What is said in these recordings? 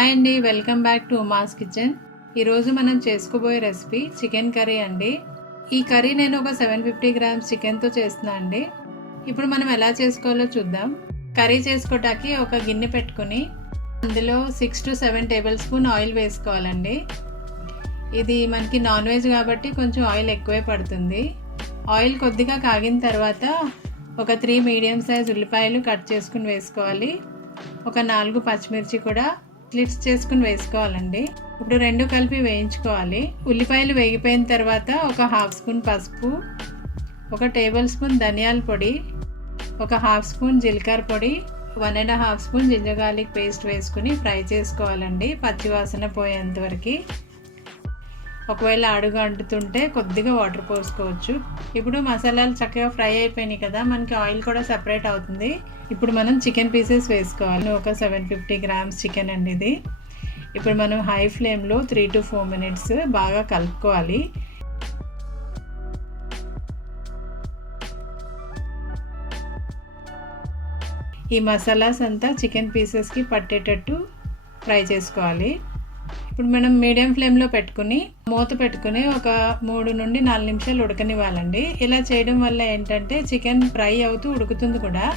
Hi అండి welcome back to Uma's kitchen. ఈరోజు మనం చేసుకోబోయే రెసిపీ చికెన్ కర్రీ అండి. ఈ కర్రీ నేను ఒక సెవెన్ ఫిఫ్టీ గ్రామ్స్ చికెన్తో చేస్తున్నా అండి. ఇప్పుడు మనం ఎలా చేసుకోవాలో చూద్దాం. కర్రీ చేసుకోవటానికి ఒక గిన్నె పెట్టుకుని అందులో six to seven table spoon oil వేసుకోవాలండి. ఇది మనకి నాన్ వెజ్ కాబట్టి కొంచెం ఆయిల్ ఎక్కువే పడుతుంది. ఆయిల్ కొద్దిగా కాగిన తర్వాత ఒక త్రీ మీడియం సైజ్ ఉల్లిపాయలు కట్ చేసుకుని వేసుకోవాలి. ఒక నాలుగు పచ్చిమిర్చి కూడా స్లిట్స్ చేసుకుని వేసుకోవాలండి. ఇప్పుడు రెండు కలిపి వేయించుకోవాలి. ఉల్లిపాయలు వేగిపోయిన తర్వాత ఒక హాఫ్ స్పూన్ పసుపు ఒక టేబుల్ స్పూన్ ధనియాల పొడి ఒక హాఫ్ స్పూన్ జీలకర్ర పొడి one and half spoon ginger garlic paste వేసుకుని ఫ్రై చేసుకోవాలండి పచ్చివాసన పోయేంత వరకు. ఒకవేళ అడుగు అంటుతుంటే కొద్దిగా వాటర్ పోసుకోవచ్చు. ఇప్పుడు మసాలాలు చక్కగా ఫ్రై అయిపోయినాయి కదా మనకి ఆయిల్ కూడా సపరేట్ అవుతుంది. ఇప్పుడు మనం చికెన్ పీసెస్ వేసుకోవాలి. ఒక సెవెన్ ఫిఫ్టీ గ్రామ్స్ చికెన్ అండి ఇది. ఇప్పుడు మనం హై ఫ్లేమ్లో త్రీ టు ఫోర్ మినిట్స్ బాగా కలుపుకోవాలి. ఈ మసాలాస్ అంతా చికెన్ పీసెస్కి పట్టేటట్టు ఫ్రై చేసుకోవాలి. ఇప్పుడు మనం మీడియం ఫ్లేమ్లో పెట్టుకుని మూత పెట్టుకుని ఒక మూడు నుండి నాలుగు నిమిషాలు ఉడకనివ్వాలండి. ఇలా చేయడం వల్ల ఏంటంటే చికెన్ ఫ్రై అవుతూ ఉడుకుతుంది కూడా.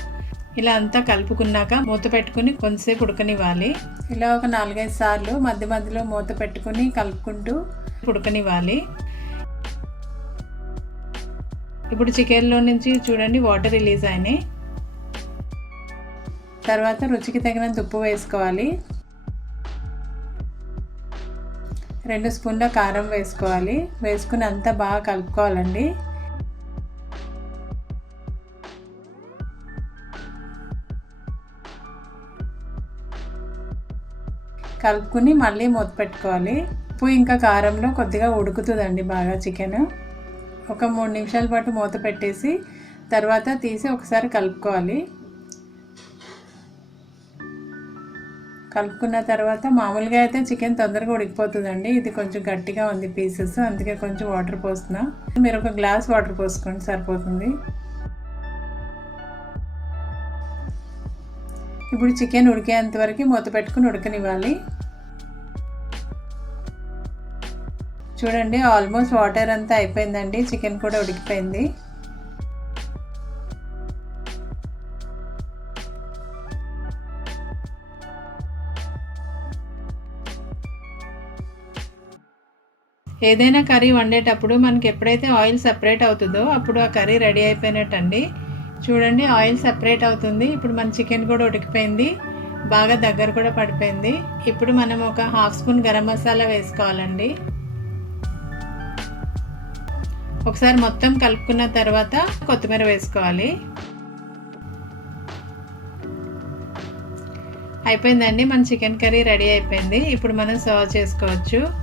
ఇలా అంతా కలుపుకున్నాక మూత పెట్టుకుని కొంతసేపు ఉడకనివ్వాలి. ఇలా ఒక నాలుగైదు సార్లు మధ్య మధ్యలో మూత పెట్టుకుని కలుపుకుంటూ ఉడకనివ్వాలి. ఇప్పుడు చికెన్లో నుంచి చూడండి వాటర్ రిలీజ్ అయినాయి. తర్వాత రుచికి తగినంత ఉప్పు వేసుకోవాలి. రెండు స్పూన్ల కారం వేసుకోవాలి. వేసుకుని అంతా బాగా కలుపుకోవాలండి. కలుపుకుని మళ్ళీ మూత పెట్టుకోవాలి. ఉప్పు ఇంకా కారంలో కొద్దిగా ఉడుకుతుందండి బాగా చికెన్. ఒక మూడు నిమిషాల పాటు మూత పెట్టేసి తర్వాత తీసి ఒకసారి కలుపుకోవాలి. కలుపుకున్న తర్వాత మామూలుగా అయితే చికెన్ తొందరగా ఉడికిపోతుందండి. ఇది కొంచెం గట్టిగా ఉంది పీసెస్. అందుకే కొంచెం వాటర్ పోస్తున్నా. మీరు ఒక గ్లాస్ వాటర్ పోసుకోండి సరిపోతుంది. ఇప్పుడు చికెన్ ఉడికేంత వరకు మూత పెట్టుకుని ఉడకనివ్వాలి. చూడండి ఆల్మోస్ట్ వాటర్ అంతా అయిపోయిందండి. చికెన్ కూడా ఉడికిపోయింది. ఏదైనా కర్రీ వండేటప్పుడు మనకి ఎప్పుడైతే ఆయిల్ సపరేట్ అవుతుందో అప్పుడు ఆ కర్రీ రెడీ అయిపోయినట్టండి. చూడండి ఆయిల్ సపరేట్ అవుతుంది. ఇప్పుడు మన చికెన్ కూడా ఉడికిపోయింది. బాగా దగ్గర కూడా పడిపోయింది. ఇప్పుడు మనం ఒక హాఫ్ స్పూన్ గరం మసాలా వేసుకోవాలండి. ఒకసారి మొత్తం కలుపుకున్న తర్వాత కొత్తిమీర వేసుకోవాలి. అయిపోయిందండి. మన చికెన్ కర్రీ రెడీ అయిపోయింది. ఇప్పుడు మనం సర్వ్ చేసుకోవచ్చు.